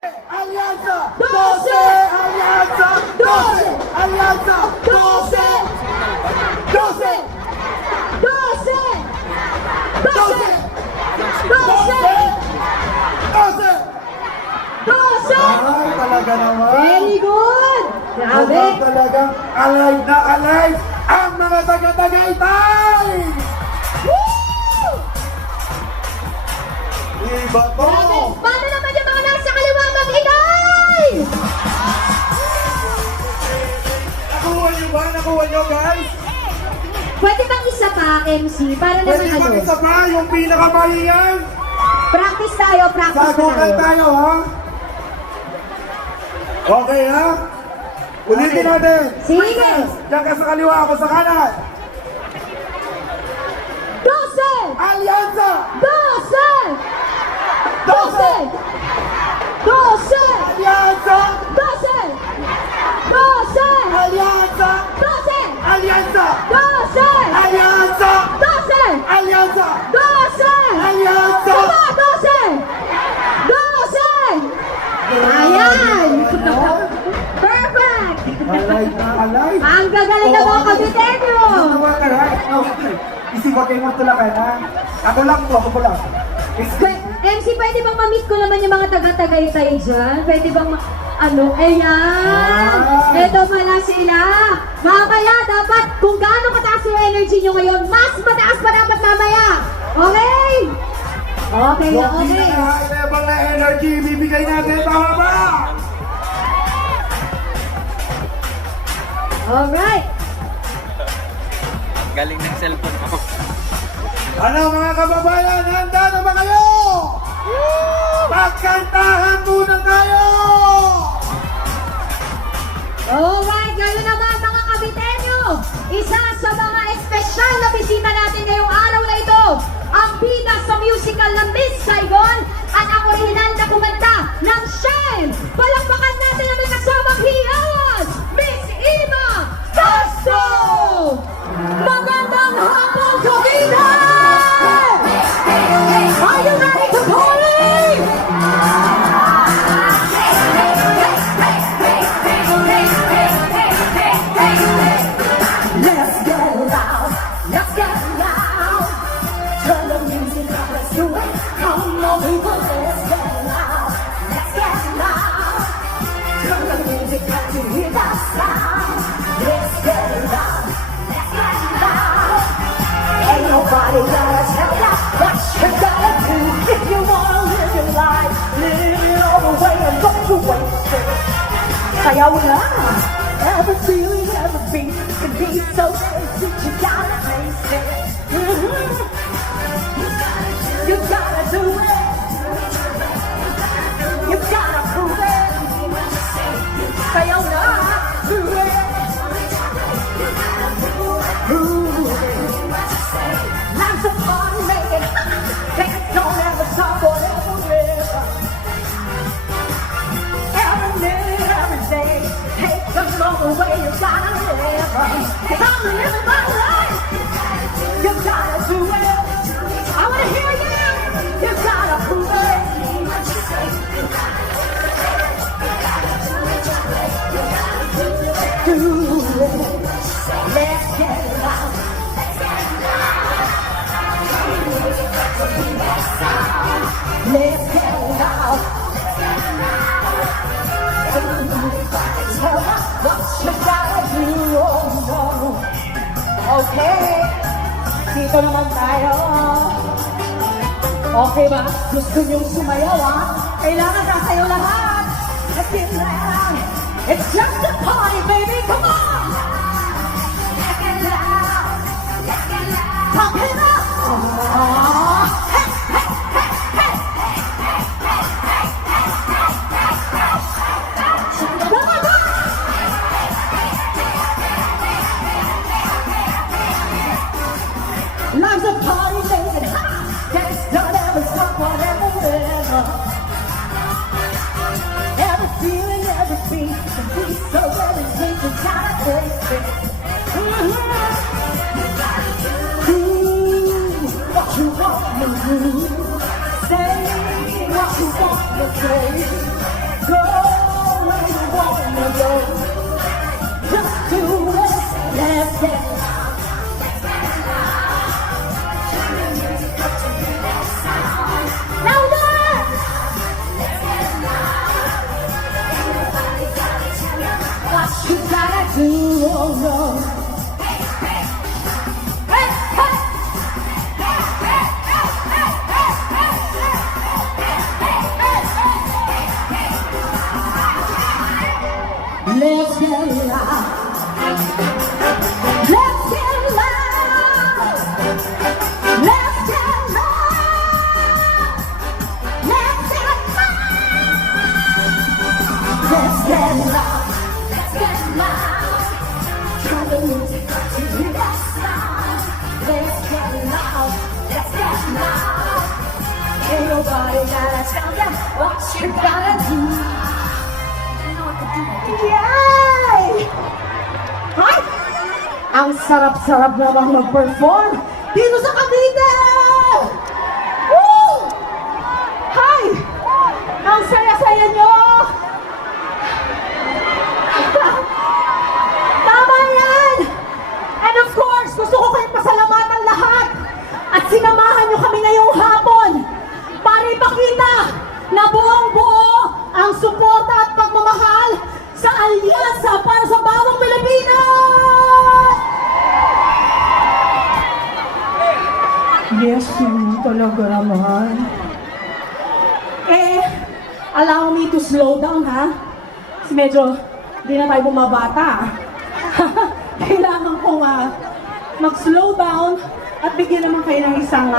Alianza 12, Alianza 12, Alianza 12, 12, 12, 12, 12, 12. Ay, talaga naman. Very good! Grabe! Mukhang talagang alive na alive ang mga taga-Tagaytay! Woo! Iba to! Grabe! Paano naman yung mga nasa kaliwa mag-ingay? Nakuha niyo ba? Nakuha niyo, guys? Pwede bang isa pa, MC? Para Pwede naman ba ano? isa pa? Yung pinakamahingan? Practice tayo, practice Sagutan tayo. tayo, ha? Okay, ha? Ulitin natin. Sige! Diyan ka sa kaliwa, ako sa kanan. 12! Alianza! 12! 12! 12! Alianza! 12! 12! Alianza! 12! Alianza! 12! Alianza! 12! Alianza! 12! Alianza! Tama, 12! 12! Ayan! Perfect! Alive na alive. Ang gagaling na mga kabitenyo! Ano ba alive? Isipagay mo ito lang, ha? Ako lang po, ako lang. MC, pwede bang ma-meet ko naman yung mga taga-Tagaytay dyan? Pwede bang ayan! Ito pala sila! Mamaya, dapat, kung gaano kataas yung energy nyo ngayon, mas mataas pa dapat mamaya! Okay? Okay na, Yung okay. pinaka-high level na energy, bibigay natin, tama ba? Alright! Galing ng cellphone mo. Ano mga kababayan, handa na ba kayo? Magkantahan muna tayo! Alright, ngayon naman mga kabitenyo, isa sa mga espesyal na bisita natin ngayong araw na ito, ang bida sa musical na Miss Saigon at ang original na kumanta ng Shine. Palakpakan natin ang may kasamang hiyawan, Miss Eva Castro! Magandang hapon, kabida! Are you ready to party? Let's get loud, let's get loud. Turn the music up, let's do it. Come on, people, let's get loud, let's get loud. Turn the music up to hear that sound. Let's get loud, let's get loud. Ain't nobody gonna tell ya what you gotta do if you wanna live your life. Live it all the way and don't you waste it. Kaya wala. Every feeling, every beat can be so easy. You gotta taste it. You gotta do it. You gotta prove it. Kaya wala. Do it. Prove it. Life's a fun, make it. Things don't ever stop, whatever, ever. Every minute, every day, take the moment away, you gotta live. Cause I'm living my life. You gotta do it. I wanna hear you. You gotta prove it. Do it. Let's get it out. Let's get it out. Tell us what you gotta do, oh no. Okay, dito naman tayo. Okay ba? Gusto niyong sumayaw, ha? Kailangan sasayaw lahat. Let's get loud. It's just a party, baby. Come on. Let's get loud. Let's get loud. Pump it up. Hey, hey, hey, hey. Come on, come on. Life's a party, baby. Yes, don't ever stop, whatever, whatever. Every feeling, every beat, can be so very sweet. You gotta taste it. Do what you want to do. Say what you want to say. no. Hey, hey. Let's get loud. Let's get loud. Let's get loud. Let's get loud. Let's get loud. Let's get loud. Turn the music up to the sound. Let's get loud. Let's get loud. Ain't nobody gotta tell them what you gotta do. Yay! Hi! Ang sarap-sarap namang mag-perform dito sa Cavite! Woo! Hi! Ang saya-saya nyo! Tama yan! And of course, gusto ko kayong pasalamatan lahat at sinamahan nyo kami ngayong hapon para ipakita na buong-buo ang suporta at pagmamahal sa alyansa para sa bawang Pilipinas! Yes, yun talaga naman. Allow me to slow down, ha? Kasi medyo di na tayo bumabata. Kailangan kong mag-slow down at bigyan naman kayo ng isang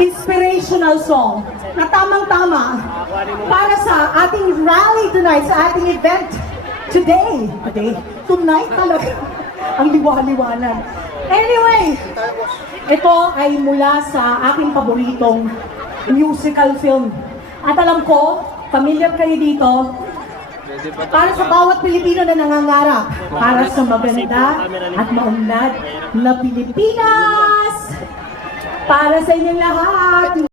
inspirational song na tamang-tama para sa ating rally tonight, sa ating event tonight talaga. Ang liwa-liwanag. Anyway, ito ay mula sa aking paboritong musical film. At alam ko, familiar kayo dito, para sa bawat Pilipino na nangangarap para sa maganda at maunlad na Pilipinas. Para sa inyong lahat.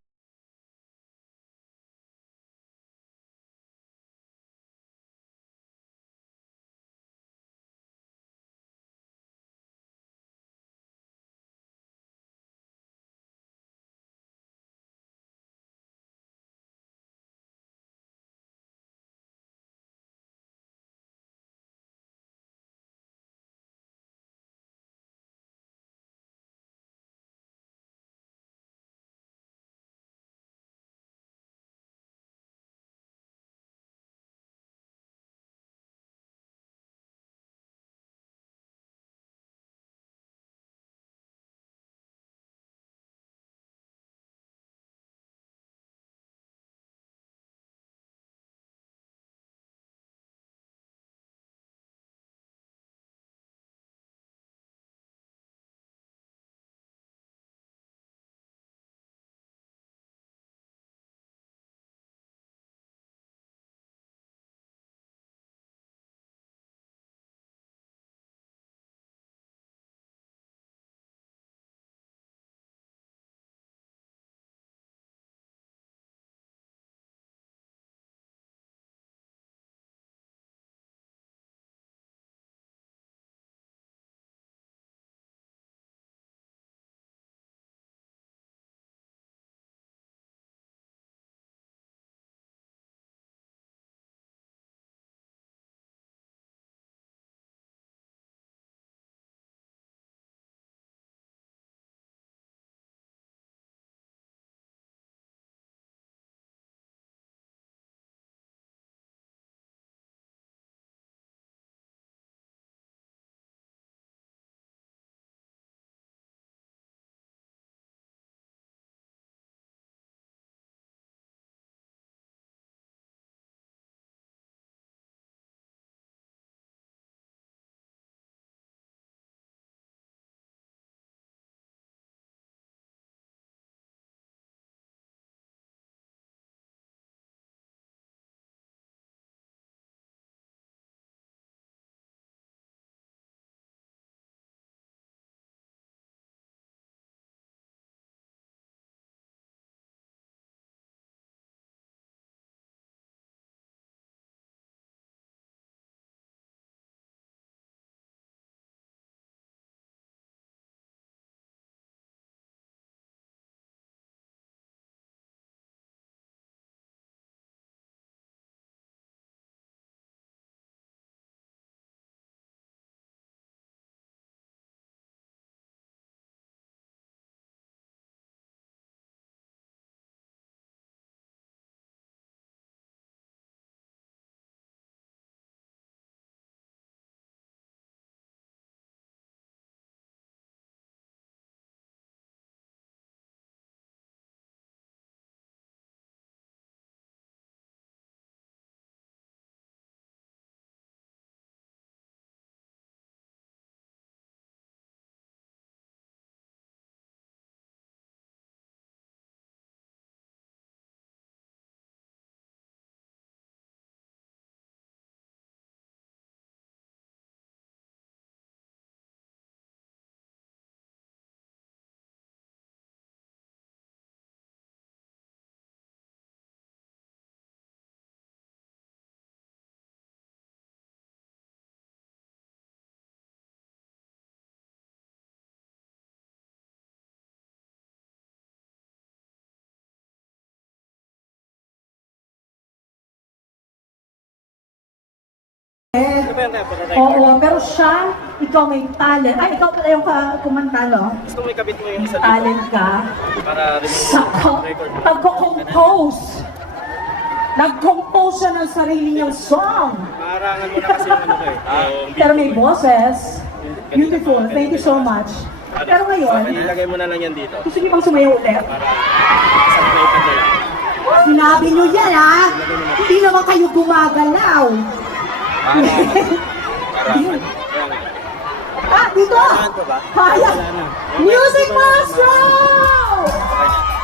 Oo, pero siya, ikaw may talent. Ay, ikaw pala yung kumanta, no? Gusto mo ikabit mo yung isa Talent ka. para rin Sa pagko-compose. Nag-compose siya ng sarili niyang song. Marangan mo na kasi yung ano ko eh. Pero may boses. Beautiful. Thank you so much. Pero ngayon, Ilagay mo na lang yan dito. gusto niyo bang sumayaw ulit? Para sa playpad na lang. Sinabi niyo yan, ha? Hindi naman kayo gumagalaw. Ah, dito! Saan pa ba? Kaya! Music Maestro! Okay na.